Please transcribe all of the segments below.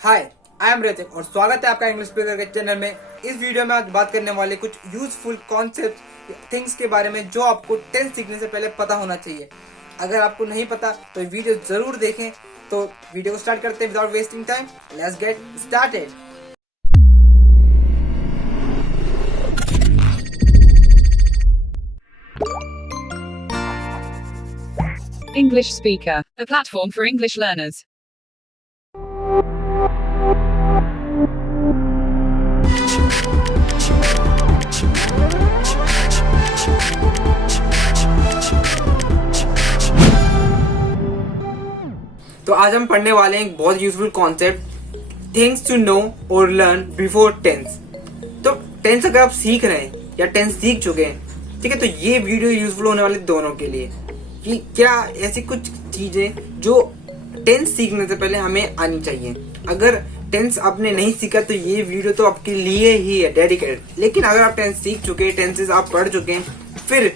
Hi, I am Hrithik और स्वागत है आपका इंग्लिश स्पीकर के चैनल में। इस वीडियो में आज बात करने वाले कुछ यूजफुल कॉन्सेप्ट थिंग्स के बारे में जो आपको टेंस सीखने से पहले पता होना चाहिए। अगर आपको नहीं पता तो वीडियो जरूर देखें। तो वीडियो को स्टार्ट करते हैं without wasting time. Let's get started. English Speaker, a platform for English learners. तो आज हम पढ़ने वाले हैं एक बहुत useful concept, things to know और लर्न बिफोर टेंस। तो टेंस अगर आप सीख रहे हैं या टेंस सीख चुके हैं, ठीक है, तो ये वीडियो यूजफुल होने वाले दोनों के लिए कि क्या ऐसी कुछ चीजें जो टेंस सीखने से पहले हमें आनी चाहिए। अगर टेंस आपने नहीं सीखा तो ये वीडियो तो आपके लिए ही है, डेडिकेटेड। लेकिन अगर आप टेंस सीख चुके हैं, टेंसेस आप पढ़ चुके हैं, फिर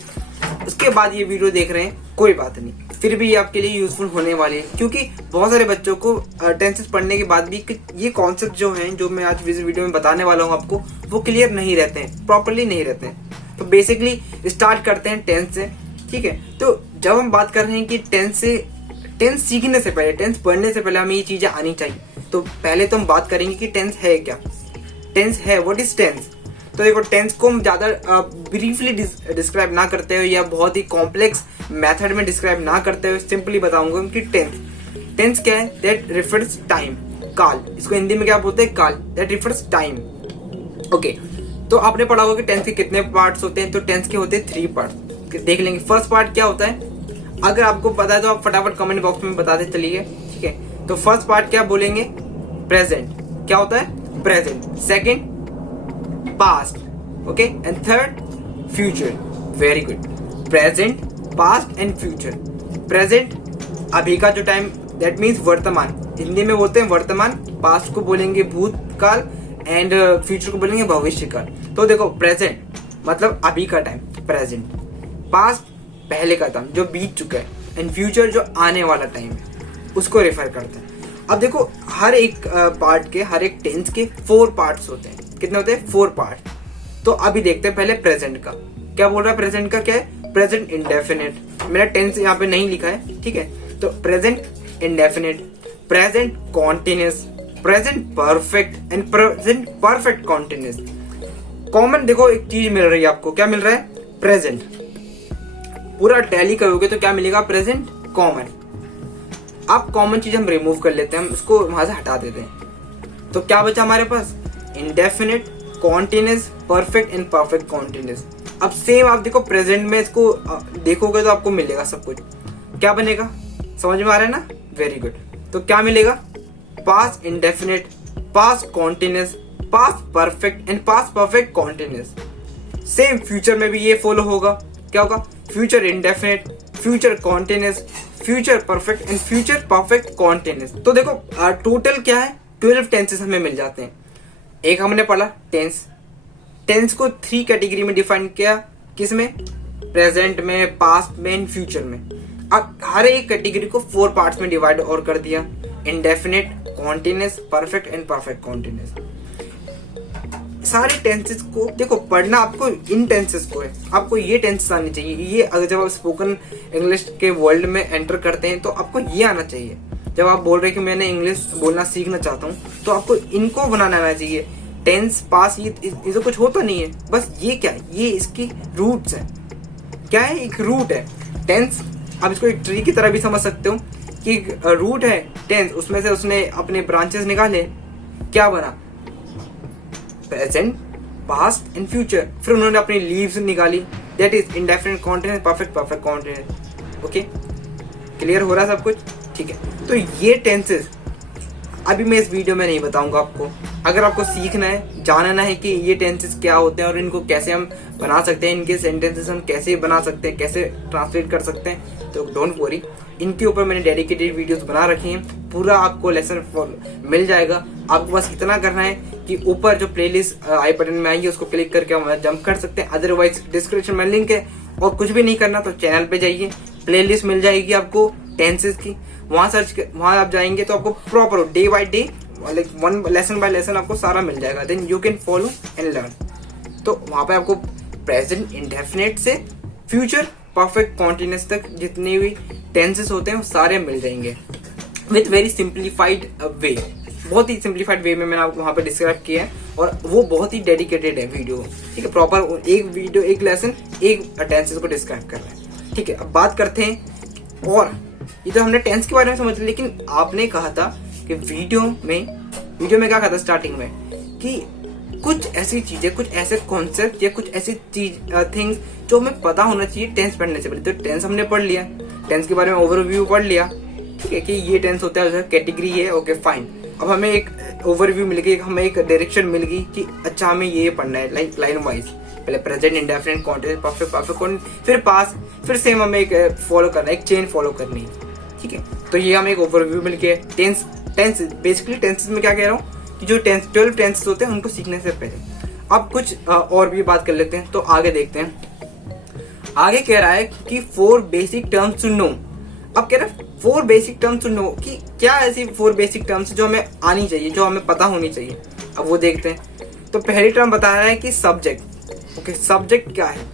उसके बाद ये वीडियो देख रहे हैं, कोई बात नहीं, फिर भी ये आपके लिए यूजफुल होने वाले हैं। क्योंकि बहुत सारे बच्चों को टेंसेस पढ़ने के बाद भी ये कॉन्सेप्ट जो हैं, जो मैं आज इस वीडियो में बताने वाला हूँ आपको, वो क्लियर नहीं रहते हैं, प्रॉपरली नहीं रहते हैं। तो बेसिकली स्टार्ट करते हैं टेंस से, ठीक है। तो जब हम बात कर रहे हैं कि टेंस सीखने से पहले, टेंस पढ़ने से पहले हमें ये चीजें आनी चाहिए, तो पहले तो हम बात करेंगे कि टेंस है क्या। टेंस है, व्हाट इज टेंस। तो देखो, टेंस को हम ज्यादा ब्रीफली डिस्क्राइब ना करते हुए या बहुत ही कॉम्प्लेक्स मेथड में डिस्क्राइब ना करते हुए सिंपली बताऊंगा कि टेंस क्या है। दैट रिफर्स टाइम, काल। इसको हिंदी में क्या बोलते हैं? काल। That refers time. ओके, तो आपने पढ़ा होगा कि टेंस के कितने पार्ट्स होते हैं। तो टेंस के होते हैं 3 पार्ट। देख लेंगे फर्स्ट पार्ट क्या होता है। अगर आपको पता है तो आप फटाफट कमेंट बॉक्स में बताते चलिए, ठीक है। तो फर्स्ट पार्ट क्या बोलेंगे? प्रेजेंट। क्या होता है? Present. Second past, okay, and third future. Very good. Present, past and future. Present अभी का जो टाइम, दैट मीन्स वर्तमान। हिंदी में बोलते हैं वर्तमान। पास्ट को बोलेंगे भूतकाल एंड फ्यूचर को बोलेंगे भविष्यकाल। तो देखो, प्रेजेंट मतलब अभी का टाइम, प्रेजेंट। पास्ट पहले का टाइम जो बीत चुका है, एंड फ्यूचर जो आने वाला टाइम है, उसको रेफर करते हैं। अब देखो, हर एक पार्ट के, हर एक टेंस के 4 पार्ट्स होते हैं। कितने होते हैं? 4 पार्ट। तो अभी देखते हैं पहले प्रेजेंट का। क्या बोल रहा है प्रेजेंट का? क्या है? Present indefinite. मेरा टेंस यहाँ पे नहीं लिखा है, ठीक है। तो present indefinite, present continuous, present perfect and present perfect continuous. Common देखो एक चीज मिल रही है आपको। क्या मिल रहा है? प्रेजेंट। पूरा टैली करोगे तो क्या मिलेगा? Present common. अब कॉमन चीज हम रिमूव कर लेते हैं, हम उसको वहां से हटा देते हैं। तो क्या बचा हमारे पास? Indefinite, continuous, perfect and perfect continuous. अब सेम आप देखो, प्रेजेंट में इसको देखोगे तो आपको मिलेगा सब कुछ। क्या बनेगा? समझ में आ रहा है ना? Very good. तो क्या मिलेगा? Past indefinite, past continuous, past perfect and past perfect continuous. Same future में भी ये फॉलो होगा। क्या होगा? Future indefinite, future continuous, future perfect and future perfect continuous. तो देखो, टोटल क्या है? 12 टेंसेस हमें मिल जाते हैं। एक हमने पढ़ा टेंस। टेंस को 3 कैटेगरी में डिफाइन किया। किसमें? प्रेजेंट में, पास्ट में एंड फ्यूचर में। अब हर एक कैटेगरी को 4 पार्ट्स में डिवाइड और कर दिया। Indefinite, continuous, perfect and perfect continuous. सारे टेंसेस को देखो, पढ़ना आपको इन टेंसेस को है। आपको ये टेंसेस आनी चाहिए। ये अगर जब आप स्पोकन इंग्लिश के वर्ल्ड में एंटर करते हैं तो आपको ये आना चाहिए। जब आप बोल रहे हैं कि मैंने इंग्लिश बोलना सीखना चाहता हूँ, तो आपको इनको बनाना आना चाहिए। टेंस, पास, ये तो कुछ होता नहीं है। बस ये क्या है? ये इसकी रूट्स है। क्या है? एक रूट है टेंस। आप इसको एक ट्री की तरह भी समझ सकते हो कि रूट है टेंस, उसमें से उसने अपने ब्रांचेस निकाले, क्या बना? Present, past and future. फिर उन्होंने अपनी लीव्स निकाली, that is indefinite, continuous, perfect, perfect continuous. Okay, clear हो रहा है सब कुछ? ठीक है। तो ये टेंसेस अभी मैं इस वीडियो में नहीं बताऊंगा आपको। अगर आपको सीखना है, जानना है कि ये टेंसेस क्या होते हैं और इनको कैसे हम बना सकते हैं, इनके सेंटेंसेस हम कैसे बना सकते हैं, कैसे ट्रांसलेट कर सकते हैं, तो डोंट वरी, इनके ऊपर मैंने डेडिकेटेड वीडियोस बना रखी हैं। पूरा आपको लेसन मिल जाएगा। आपको बस इतना करना है कि ऊपर जो प्लेलिस्ट आई बटन में आएंगे उसको क्लिक करके हम जंप कर सकते हैं। अदरवाइज डिस्क्रिप्शन में लिंक है। और कुछ भी नहीं करना तो चैनल पे जाइए, प्लेलिस्ट मिल जाएगी आपको टेंसेस की। वहां आप जाएंगे तो आपको proper day by day like one lesson by lesson आपको सारा मिल जाएगा, then you can follow and learn. तो वहाँ पे आपको प्रेजेंट इंडेफिनिट से फ्यूचर परफेक्ट कॉन्टिन्यूस तक जितने भी टेंसेस होते हैं वो सारे मिल जाएंगे विथ वेरी सिंप्लीफाइड वे। बहुत ही सिंप्लीफाइड वे में मैंने आपको वहाँ पे डिस्क्राइब किया है और वो बहुत ही डेडिकेटेड है वीडियो, ठीक है। प्रॉपर एक वीडियो, एक लेसन, एक टेंसेस को डिस्क्राइब कर रहा है, ठीक है। अब बात करते हैं, और ये तो हमने टेंस के बारे में समझ लिया, लेकिन आपने कहा था कि वीडियो में क्या कहा था स्टार्टिंग में कि कुछ ऐसी चीजें, कुछ ऐसे कॉन्सेप्ट या कुछ ऐसी चीज थिंग्स जो हमें पता होना चाहिए टेंस पढ़ने से पहले। तो टेंस हमने पढ़ लिया, टेंस के बारे में ओवरव्यू पढ़ लिया, ठीक है, कि ये टेंस होता है, कैटेगरी है, ओके फाइन। अब हमें एक ओवरव्यू मिल गई, हमें एक डायरेक्शन मिल गई कि अच्छा हमें ये पढ़ना है लाइक लाइन वाइज, पहले present indefinite continuous perfect perfect फिर पास, फिर सेम हमें एक फॉलो करना है, एक चेन फॉलो करनी है, ठीक है। तो ये हमें एक ओवरव्यू मिल गया। टेंस बेसिकली टेंसेस में क्या कह रहा हूँ कि जो 12 टेंसेस होते हैं उनको सीखने से पहले अब कुछ और भी बात कर लेते हैं। तो आगे देखते हैं, आगे कह रहा है कि 4 बेसिक टर्म्स टू नो। अब कह रहा है 4 बेसिक टर्म्स टू नो, कि क्या ऐसी 4 बेसिक टर्म्स जो हमें आनी चाहिए, जो हमें पता होनी चाहिए। अब वो देखते हैं। तो पहली टर्म बता रहा है कि सब्जेक्ट। ओके, सब्जेक्ट क्या है?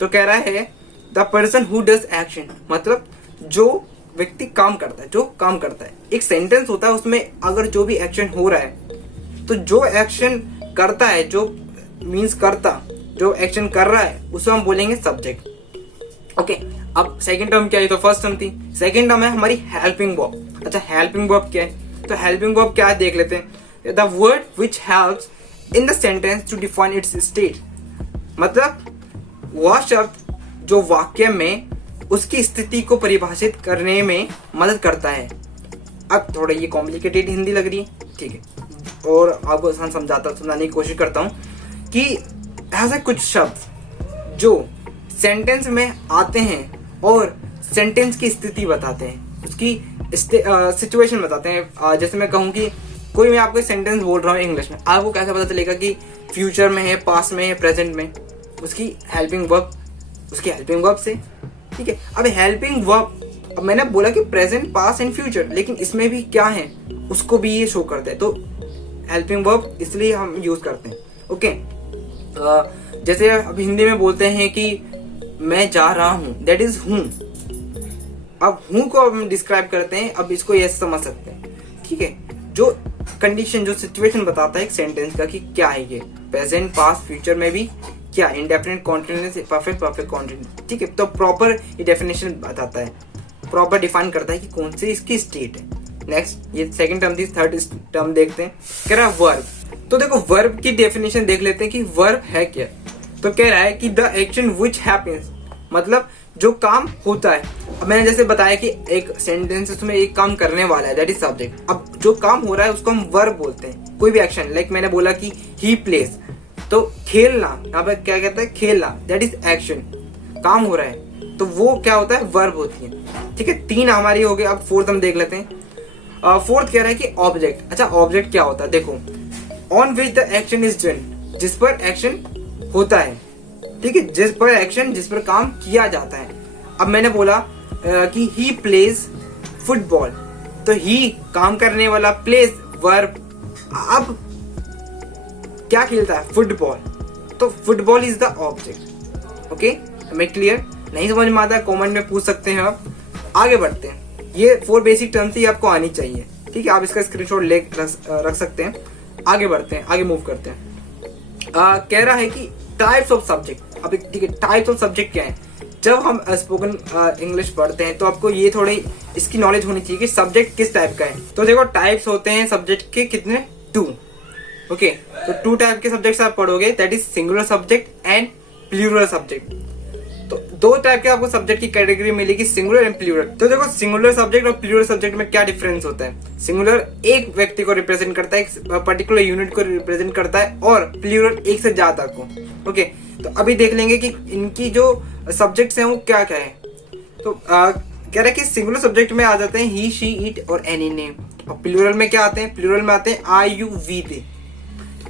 तो कह रहा है the person who does action, मतलब जो व्यक्ति काम करता है, जो काम करता है। एक सेंटेंस होता है, उसमें अगर जो भी एक्शन हो रहा है, तो जो एक्शन करता है, जो मीन्स करता, जो एक्शन कर रहा है, उसे हम बोलेंगे सब्जेक्ट। ओके, अब सेकंड टर्म क्या है? तो फर्स्ट टर्म थी, सेकंड टर्म है हमारी हेल्पिंग वर्ब। अच्छा, हेल्पिंग वर्ब क्या है? तो हेल्पिंग वर्ब क्या है देख लेते हैं। The word which helps in the sentence to define its state, मतलब वह शब्द जो वाक्य में उसकी स्थिति को परिभाषित करने में मदद करता है। अब थोड़ा ये कॉम्प्लिकेटेड हिंदी लग रही है, ठीक है, और आपको आसान समझाने की कोशिश करता हूँ कि ऐसे कुछ शब्द जो सेंटेंस में आते हैं और सेंटेंस की स्थिति बताते हैं, उसकी सिचुएशन बताते हैं। जैसे मैं कहूँ कि कोई मैं आपको सेंटेंस बोल रहा हूँ इंग्लिश में, आपको कैसे पता चलेगा कि फ्यूचर में है, पास्ट में है, प्रेजेंट में? उसकी हेल्पिंग वर्ब से, ठीक है। अब हेल्पिंग वर्ब, अब मैंने बोला कि प्रेजेंट, पास्ट एंड फ्यूचर, लेकिन इसमें भी क्या है उसको भी ये शो करता है। तो हेल्पिंग वर्ब इसलिए हम यूज करते हैं। ओके, जैसे अब हिंदी में बोलते हैं कि मैं जा रहा हूं, दैट इज हूं। अब हूं को हम डिस्क्राइब करते हैं, अब इसको ये समझ सकते हैं, ठीक है। जो कंडीशन, जो सिचुएशन बताता है एक सेंटेंस का कि क्या है ये, प्रेजेंट, पास्ट, फ्यूचर में भी क्या, इंडेफिनिट कॉन्टिन्यूअस, परफेक्ट कॉन्टिन्यूअस, ठीक है। तो प्रॉपर ये डेफिनेशन बताता है, प्रॉपर डिफाइन करता है कि कौन सी इसकी स्टेट है। नेक्स्ट, ये सेकंड टर्म थी, थर्ड टर्म देखते हैं, कह रहा है वर्ब। तो देखो वर्ब की डेफिनेशन देख लेते हैं कि वर्ब है क्या। तो कह रहा है कि द एक्शन विच हैपेंस, मतलब जो काम होता है। अब मैंने जैसे बताया कि एक सेंटेंस में एक काम करने वाला है, दैट इज सब्जेक्ट। अब जो काम हो रहा है उसको हम वर्ब बोलते हैं। कोई भी एक्शन, लाइक मैंने बोला कि ही प्लेज, तो खेलना, यहाँ पे क्या कहता है, खेलना, दैट इज एक्शन, काम हो रहा है, तो वो क्या होता है, वर्ब होती है, ठीक है। 3 हमारी हो गई। अब फोर्थ हम देख लेते हैं। फोर्थ कह रहा है कि ऑब्जेक्ट। अच्छा, ऑब्जेक्ट क्या होता है? देखो, on which the action is done, जिस पर एक्शन होता है, ठीक है, जिस पर काम किया जाता है। अब मैंने बोला कि ही प्लेज फुटबॉल, तो ही काम करने वाला, प्लेज वर्ब, अब क्या खेलता है, फुटबॉल, तो football is the object. Okay, मैं क्लियर? नहीं समझ में आता, कमेंट में पूछ सकते हैं आप। आगे बढ़ते हैं। ये 4 बेसिक टर्म्स ही आपको आनी चाहिए, ठीक है। आप इसका स्क्रीनशॉट ले रख सकते हैं। आगे बढ़ते हैं, आगे मूव करते हैं। कह रहा है कि टाइप्स ऑफ सब्जेक्ट। अब ठीक है, टाइप्स ऑफ सब्जेक्ट क्या है? जब हम स्पोकन इंग्लिश पढ़ते हैं तो आपको ये थोड़ी इसकी नॉलेज होनी चाहिए कि सब्जेक्ट किस टाइप का है। तो देखो, टाइप्स होते हैं सब्जेक्ट के कितने, 2। ओके, तो 2 टाइप के सब्जेक्ट्स आप पढ़ोगे, that is singular subject and plural subject. तो 2 टाइप के आपको सब्जेक्ट की कैटेगरी मिलेगी, सिंगुलर एंड प्लूरल। तो देखो, सिंगुलर सब्जेक्ट और प्लूरल सब्जेक्ट में क्या डिफरेंस होता है? सिंगुलर एक व्यक्ति को रिप्रेजेंट करता है, एक पर्टिकुलर यूनिट को रिप्रेजेंट करता है, और प्लूरल एक से ज्यादा को। ओके, तो अभी देख लेंगे कि इनकी जो सब्जेक्ट्स हैं वो क्या क्या है। तो कह रहा है कि सिंगुलर सब्जेक्ट में आ जाते हैं ही, शी, इट और एनी नेम, और प्लूरल में क्या आते हैं? प्लूरल में आते हैं आई, यू, वी, दे।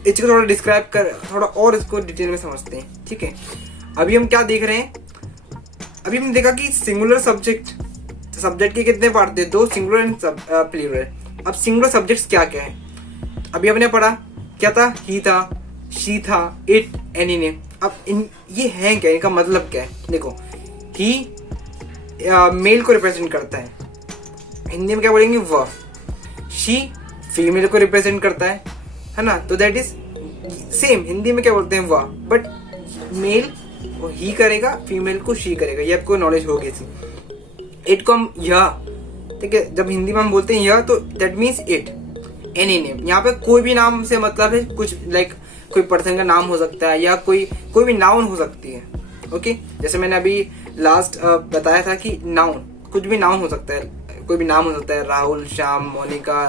इसको थोड़ा डिस्क्राइब कर, थोड़ा और इसको डिटेल में समझते हैं, ठीक है। अभी हम क्या देख रहे हैं? अभी हमने देखा कि सिंगुलर सब्जेक्ट के कितने पार्ट थे? 2, सिंगुलर एंड प्लूरल। अब सिंगुलर सब्जेक्ट्स क्या क्या है? अभी हमने पढ़ा क्या था, ही था, शी था, इट, एनी नेम। अब ये है क्या, इनका मतलब क्या है? देखो, ही मेल को रिप्रेजेंट करता है, हिंदी में क्या बोलेंगे, वह। शी फीमेल को रिप्रेजेंट करता है ना, तो दैट इज सेम, हिंदी में क्या बोलते हैं, वह, बट मेल ही करेगा, फीमेल को शी करेगा, ये आपको नॉलेज होगी इसी। इट को हम यह, ठीक है, जब हिंदी में हम बोलते हैं यह, तो that means it. Any name, यहाँ पे कोई भी नाम से मतलब है, कुछ लाइक कोई पर्सन का नाम हो सकता है या कोई भी नाउन हो सकती है। ओके, जैसे मैंने अभी लास्ट बताया था कि नाउन, कुछ भी नाउन हो सकता है, कोई भी नाम हो सकता है, राहुल, श्याम, मोनिका,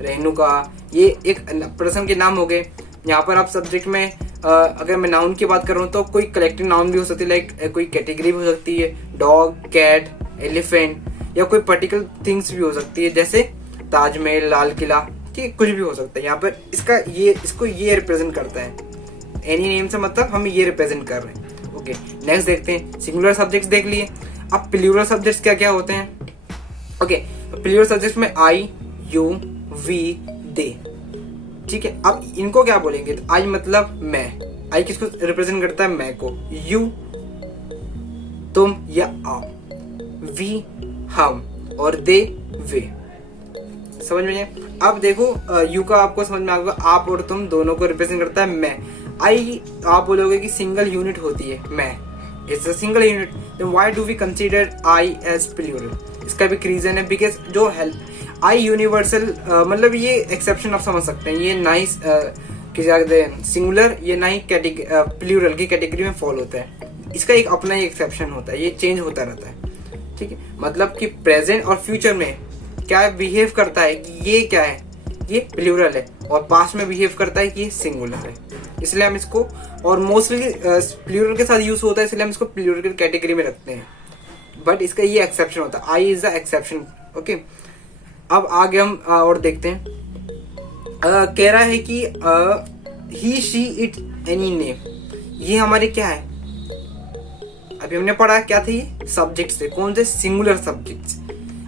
रेणुका, ये एक पर्सन के नाम हो गए। यहाँ पर आप सब्जेक्ट में अगर मैं नाउन की बात कर रहा हूँ तो कोई कलेक्टिव नाउन भी हो सकती है, लाइक कोई कैटेगरी भी हो सकती है, डॉग, कैट, एलिफेंट, या कोई पर्टिकुलर थिंग्स भी हो सकती है, जैसे ताजमहल, लाल किला, ठीक, कुछ भी हो सकता है। यहाँ पर इसको ये रिप्रेजेंट करता है, एनी नेम से मतलब हम ये रिप्रेजेंट कर रहे हैं। ओके, नेक्स्ट देखते हैं, सिंगुलर सब्जेक्ट्स देख लिए। अब प्लूरल सब्जेक्ट्स क्या क्या होते हैं? ओके, प्लूरल सब्जेक्ट्स में आई, यू, वी, दे, ठीक है। अब इनको क्या बोलेंगे? तो आई मतलब मैं, आई किसको रिप्रेजेंट करता है? मैं को। यू तुम या आप, वी हम, और दे वे। समझ में आया? अब देखो, यू का आपको समझ में आएगा, आप और तुम दोनों को रिप्रेजेंट करता है मैं। आई आप बोलोगे कि सिंगल यूनिट होती है, मैं, it's a single unit, then why do we consider I as plural? इसका भी रीजन है, बिकॉज जो हेल्प आई यूनिवर्सल, मतलब ये एक्सेप्शन आप समझ सकते हैं, ये ना ही सिंगुलर, ये ना ही प्लूरल की कैटेगरी में फॉल होता है, इसका एक अपना ही एक्सेप्शन होता है, ये चेंज होता रहता है, ठीक है। मतलब कि प्रेजेंट और फ्यूचर में क्या बिहेव करता है कि ये क्या है, ये प्लूरल है, और पास्ट में बिहेव करता है कि ये सिंगुलर है, इसलिए हम इसको, और मोस्टली प्लूरल के साथ यूज होता है, इसलिए हम इसको प्लूरल की कैटेगरी में रखते हैं, बट इसका ये एक्सेप्शन होता है, I is the exception. Okay, अब आगे हम और देखते हैं। कह रहा है कि ही, शी, इट, एनी नेम, ये हमारे क्या है? अभी हमने पढ़ा क्या थे, ये सब्जेक्ट्स थे, कौन से? Singular subjects.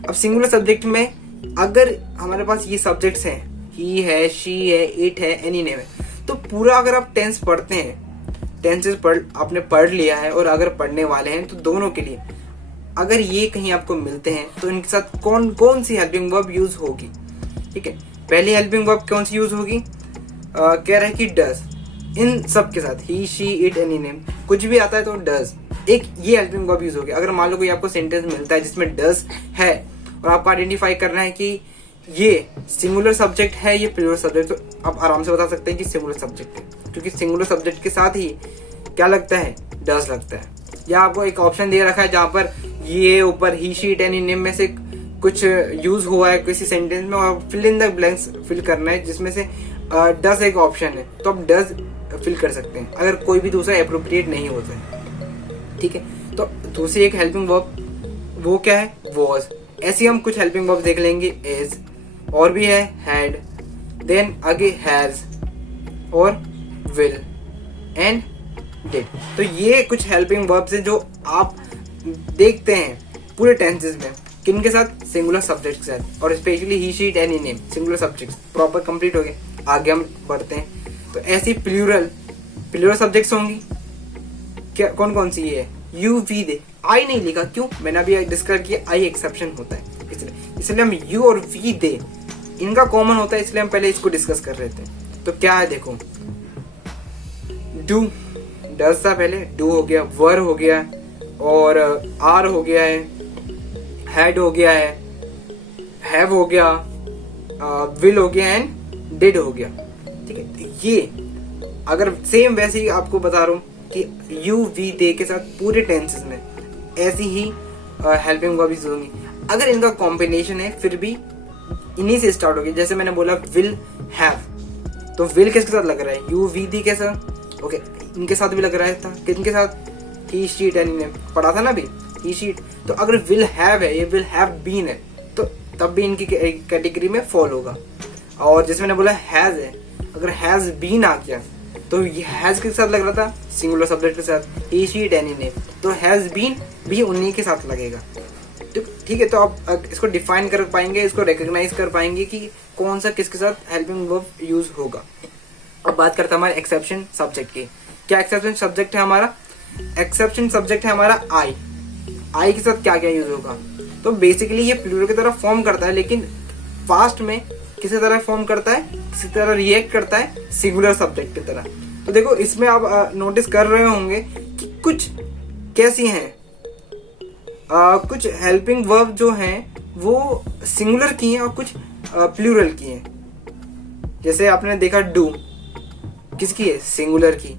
अब सिंगुलर सब्जेक्ट में अगर हमारे पास ये सब्जेक्ट्स हैं, ही है, शी है, इट है, एनी नेम है, तो पूरा अगर आप टेंस पढ़ते हैं, टेंसेस आपने पढ़ लिया है और अगर पढ़ने वाले हैं, तो दोनों के लिए अगर ये कहीं आपको मिलते हैं तो इनके साथ कौन कौन सी हेल्पिंग वर्ब यूज होगी? ठीक है, पहली हेल्पिंग वर्ब कौन सी यूज होगी? कह रहा है कि डज, इन सब के साथ, ही, शी, इट, एनी नेम, कुछ भी आता है तो डज, एक ये हेल्पिंग वर्ब यूज होगी। अगर मान लो कोई आपको सेंटेंस मिलता है जिसमें डज है और आपको आइडेंटिफाई करना है कि ये सिंगुलर सब्जेक्ट है, ये प्लूरल सब्जेक्ट, तो आप आराम से बता सकते हैं कि सिंगुलर सब्जेक्ट है, क्योंकि सिंगुलर सब्जेक्ट के साथ ही क्या लगता है? डज लगता है। या आपको एक ऑप्शन दे रखा है जहां पर ये ऊपर ही, शी, इट, एनी नेम में से कुछ यूज हुआ है किसी सेंटेंस में, और fill in the blanks fill करना है, जिसमें से डज एक ऑप्शन है, तो आप डज फिल कर सकते हैं अगर कोई भी दूसरा एप्रोप्रिएट नहीं होता है, ठीक है। तो दूसरी एक हेल्पिंग वर्ब वो क्या है? वॉज। ऐसी हम कुछ हेल्पिंग वर्ब देख लेंगे, एज, और भी है हैड, देन आगे हैज और विल एंड डिड। तो ये कुछ हेल्पिंग वर्ब्स हैं जो आप देखते हैं पूरे टेंसेस में, किन के साथ? सिंगुलर सब्जेक्ट के साथ, और specially he, she, it, any name, singular subjects proper complete हो गए। आगे हम बढ़ते हैं, तो ऐसी प्लूरल सब्जेक्ट्स होंगी, क्या कौन कौन सी? है यू, वी, दे। आई नहीं लिखा, क्यों? मैंने अभी डिस्कस किया, आई एक्सेप्शन होता है, इसलिए हम यू और वी, दे, इनका कॉमन होता है, इसलिए हम पहले इसको डिस्कस कर रहे थे। तो क्या है देखो, डू, डज था पहले, डू हो गया, वर हो गया, और आर हो गया है, हैड हो गया है, हैव हो गया, विल हो गया एंड डिड हो गया, ठीक है। ये अगर सेम वैसे ही आपको बता रहा हूँ कि यू, वी, दे के साथ पूरे टेंसेस में ऐसी ही हेल्पिंग वर्ब्स होंगी। अगर इनका कॉम्बिनेशन है फिर भी इन्हीं से स्टार्ट होगी, जैसे मैंने बोला विल हैव, तो विल किसके साथ लग रहा है? यू, वी, दी के साथ। ओके, इनके साथ भी लग रहा था, किनके साथ? ही, शी, इट, एनी नेम, पढ़ा था ना अभी, ही, शी, इट। तो अगर विल हैव है, ये विल हैव बीन है, तो तब भी इनकी कैटेगरी में फॉल होगा। और जैसे मैंने बोला हैज है, अगर हैज बीन आ गया तो ये हैज के साथ लग रहा था, सिंगुलर सब्जेक्ट के साथ, ही, शी, इट, एनी नेम, तो हैज बीन भी उन्हीं के साथ लगेगा। तो ठीक है, तो आप इसको डिफाइन कर पाएंगे, इसको रिकॉग्नाइज कर पाएंगे कि कौन सा किसके साथ हेल्पिंग वर्ब यूज होगा। अब बात करते हैं हमारे एक्सेप्शन सब्जेक्ट की। क्या एक्सेप्शन सब्जेक्ट है हमारा? एक्सेप्शन सब्जेक्ट है हमारा आई। आई के साथ क्या क्या यूज होगा? तो बेसिकली ये प्लूरल की तरह फॉर्म करता है, लेकिन पास्ट में किसी तरह फॉर्म करता है, किसी तरह रिएक्ट करता है सिंगुलर सब्जेक्ट की तरह। तो देखो इसमें आप नोटिस कर रहे होंगे कि कुछ कैसी हैं, कुछ हेल्पिंग वर्ब जो हैं वो सिंगुलर की हैं और कुछ प्लूरल की हैं। जैसे आपने देखा डू किसकी है? सिंगुलर की।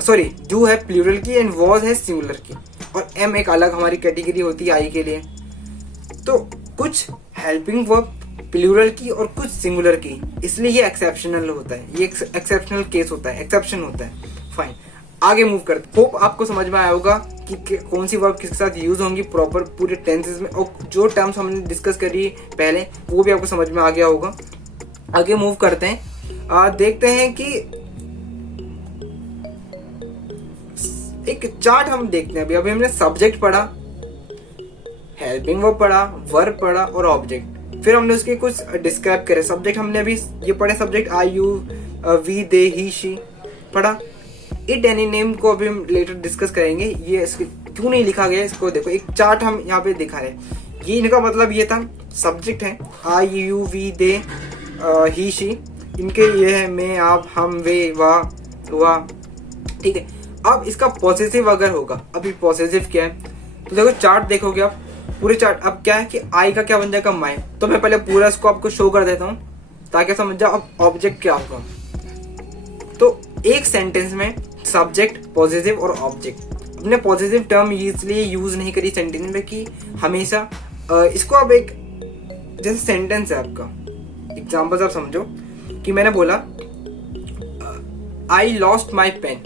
सॉरी, डू है प्लूरल की एंड वॉज है सिंगुलर की, और एम एक अलग हमारी कैटेगरी होती है आई के लिए। तो कुछ हेल्पिंग वर्ब प्लूरल की और कुछ सिंगुलर की, इसलिए ये एक्सेप्शनल होता है, ये एक्सेप्शनल केस होता है, एक्सेप्शन होता है। फाइन, आगे मूव करते। होप आपको समझ में आया होगा कि कौन सी वर्ब किसके साथ यूज होंगी प्रॉपर पूरे टेंसेस में, और जो टर्म्स हमने डिस्कस करी पहले वो भी आपको समझ में आ गया होगा। आगे मूव करते हैं, देखते हैं कि एक चार्ट हम देखते हैं। अभी हमने सब्जेक्ट पढ़ा, हेल्पिंग वर्ब पढ़ा, वर्ब पढ़ा और ऑब्जेक्ट, फिर हमने उसके कुछ डिस्क्राइब करे। सब्जेक्ट हमने अभी ये पढ़े, subject I, you, we, they, he, she पढ़ा। इट, एनी, नेम को अभी हम लेटर डिस्कस करेंगे। ये इसके क्यों नहीं लिखा गया इसको देखो, एक चार्ट हम यहाँ पे दिखा रहे। ये इनका मतलब ये था, सब्जेक्ट है I, you, we, they, he, she, इनके ये है मैं, आप, हम, वे, वह। ठीक है, अब इसका पॉसेसिव अगर होगा, अभी पॉसेसिव क्या है तो देखो चार्ट देखोगे आप, पूरे चार्ट। अब क्या है कि आई का क्या बन जाएगा? माई। तो मैं पहले पूरा इसको आपको शो कर देता हूँ ताकि समझ जाओ अब ऑब्जेक्ट क्या होगा। तो एक सेंटेंस में सब्जेक्ट, पॉजिटिव और ऑब्जेक्ट। अपने पॉजिटिव टर्म इसलिए यूज नहीं करी सेंटेंस में कि हमेशा इसको अब एक जैसे सेंटेंस है आपका, एग्जाम्पल आप समझो कि मैंने बोला I lost my pen,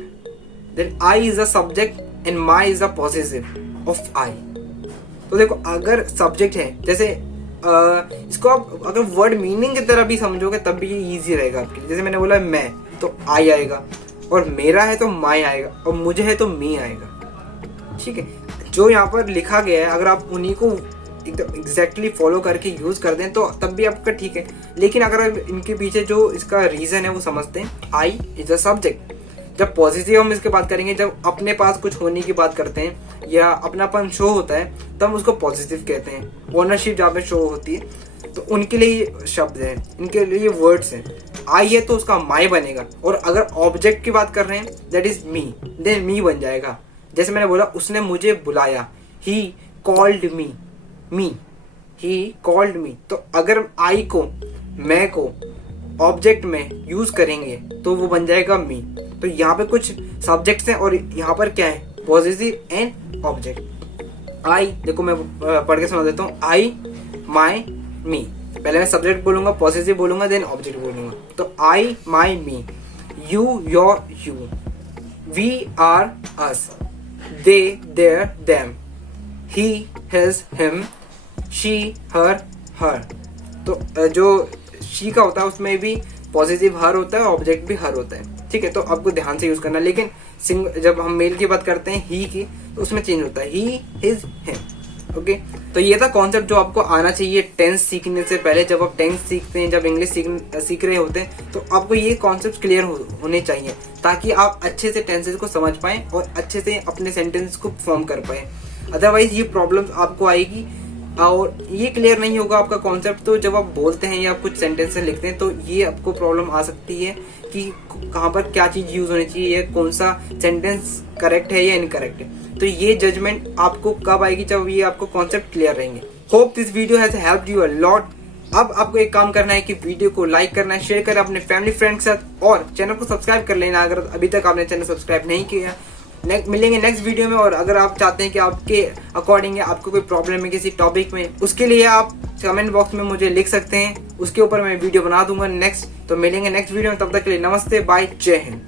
then I is a subject and my is a possessive of I. तो देखो अगर सब्जेक्ट है, जैसे इसको आप अगर वर्ड मीनिंग की तरह भी समझोगे तब भी ये इजी रहेगा आपके लिए। जैसे मैंने बोला मैं, तो आई आएगा, और मेरा है तो माई आएगा, और मुझे है तो मी आएगा। ठीक है, जो यहाँ पर लिखा गया है अगर आप उन्हीं को एकदम एग्जैक्टली फॉलो करके यूज कर दें तो तब भी आपका ठीक है। लेकिन अगर इनके पीछे जो इसका रीजन है वो समझते हैं, आई इज अ सब्जेक्ट। जब पॉजिटिव हम इसके बात करेंगे, जब अपने पास कुछ होने की बात करते हैं या अपनापन शो होता है तब उसको पॉजिटिव कहते हैं। ओनरशिप जहाँ पे शो होती है तो उनके लिए ये शब्द है, इनके लिए ये वर्ड्स हैं। आई है तो उसका माई बनेगा, और अगर ऑब्जेक्ट की बात कर रहे हैं that is me, than me बन जाएगा। जैसे मैंने बोला उसने मुझे बुलाया, he called me, he called me. तो अगर आई को, मैं को ऑब्जेक्ट में यूज करेंगे तो वो बन जाएगा मी। तो यहाँ पे कुछ सब्जेक्ट्स हैं और यहाँ पर क्या है? Positive and object. आई देखो मैं पढ़ के सुना देता हूँ, आई, माई, मी। पहले मैं सब्जेक्ट बोलूंगा, पॉजिटिव बोलूंगा, देन ऑब्जेक्ट बोलूंगा। तो I, my, me, you, your, you, we, are, us, they, their, them, he, his, him, she, her, her. तो जो शी का होता है उसमें भी पॉजिटिव हर होता है, ऑब्जेक्ट भी हर होता है। ठीक है, तो आपको ध्यान से यूज करना। लेकिन जब हम मेल की बात करते हैं ही की, तो उसमें चेंज होता है, ही, हिज, हिम। ओके, तो ये था कॉन्सेप्ट जो आपको आना चाहिए टेंस सीखने से पहले। जब आप टेंस सीखते हैं, जब इंग्लिश सीख रहे होते हैं, तो आपको ये कॉन्सेप्ट क्लियर होने चाहिए ताकि आप अच्छे से टेंसेस को समझ पाएं और अच्छे से अपने सेंटेंस को फॉर्म कर पाए। अदरवाइज ये प्रॉब्लम आपको आएगी और ये क्लियर नहीं होगा आपका कॉन्सेप्ट, तो जब आप बोलते हैं या कुछ सेंटेंस लिखते हैं तो ये आपको प्रॉब्लम आ सकती है कि कहाँ पर क्या चीज यूज होनी चाहिए, कौन सा सेंटेंस करेक्ट है या इनकरेक्ट है। तो ये जजमेंट आपको कब आएगी? जब ये आपको कॉन्सेप्ट क्लियर रहेंगे। Hope this video has helped you a lot. अब आपको एक काम करना है कि वीडियो को लाइक करना है, शेयर करें अपने फैमिली फ्रेंड के साथ, और चैनल को सब्सक्राइब कर लेना अगर अभी तक आपने चैनल सब्सक्राइब नहीं किया। मिलेंगे नेक्स्ट वीडियो में। और अगर आप चाहते हैं कि आपके अकॉर्डिंग आपको कोई प्रॉब्लम है किसी टॉपिक में, उसके लिए आप कमेंट बॉक्स में मुझे लिख सकते हैं, उसके ऊपर मैं वीडियो बना दूंगा नेक्स्ट। तो मिलेंगे नेक्स्ट वीडियो में, तब तक के लिए नमस्ते, बाय, जय हिंद।